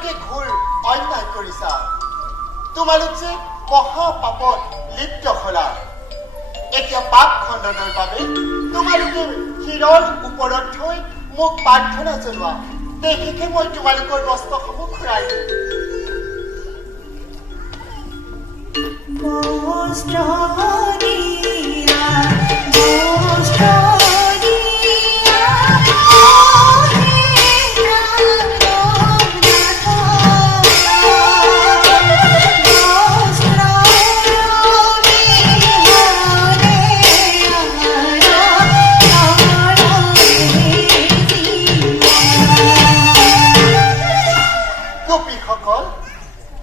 তোমালোকে ঘোৰ অন্যায় কৰিছা তোমালোক যে মহা পাপত লিপ্ত হলা এতিয়া পাপ খণ্ডনৰ বাবে তোমালোকে শিৰৰ ওপৰত থৈ মোক প্ৰাৰ্থনা জনোৱা দেখিকে মই তোমালোকৰ বস্ত্ৰসমূহ ঘূৰাই দিম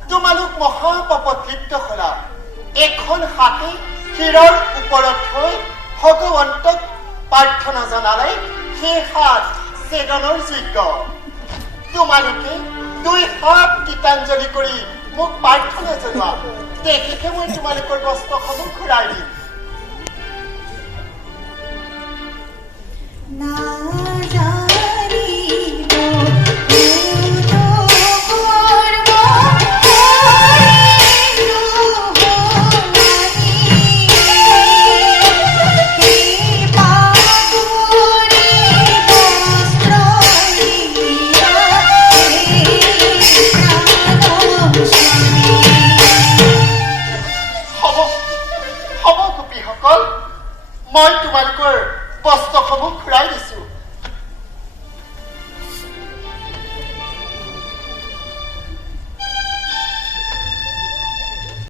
তোমালোক মহাপাপত লিপ্ত হলা এখন হাতে শিৰৰ ওপৰত থৈ ভগৱন্তক প্ৰাৰ্থনা জনালে সেই হাত ছেদনৰ যোগ্য তোমালোকে দুই হাত গীতাঞ্জলি কৰি মোক প্ৰাৰ্থনা জনোৱা দেখিকে মই তোমালোকৰ বস্ত্ৰসমূহ ঘূৰাই দিম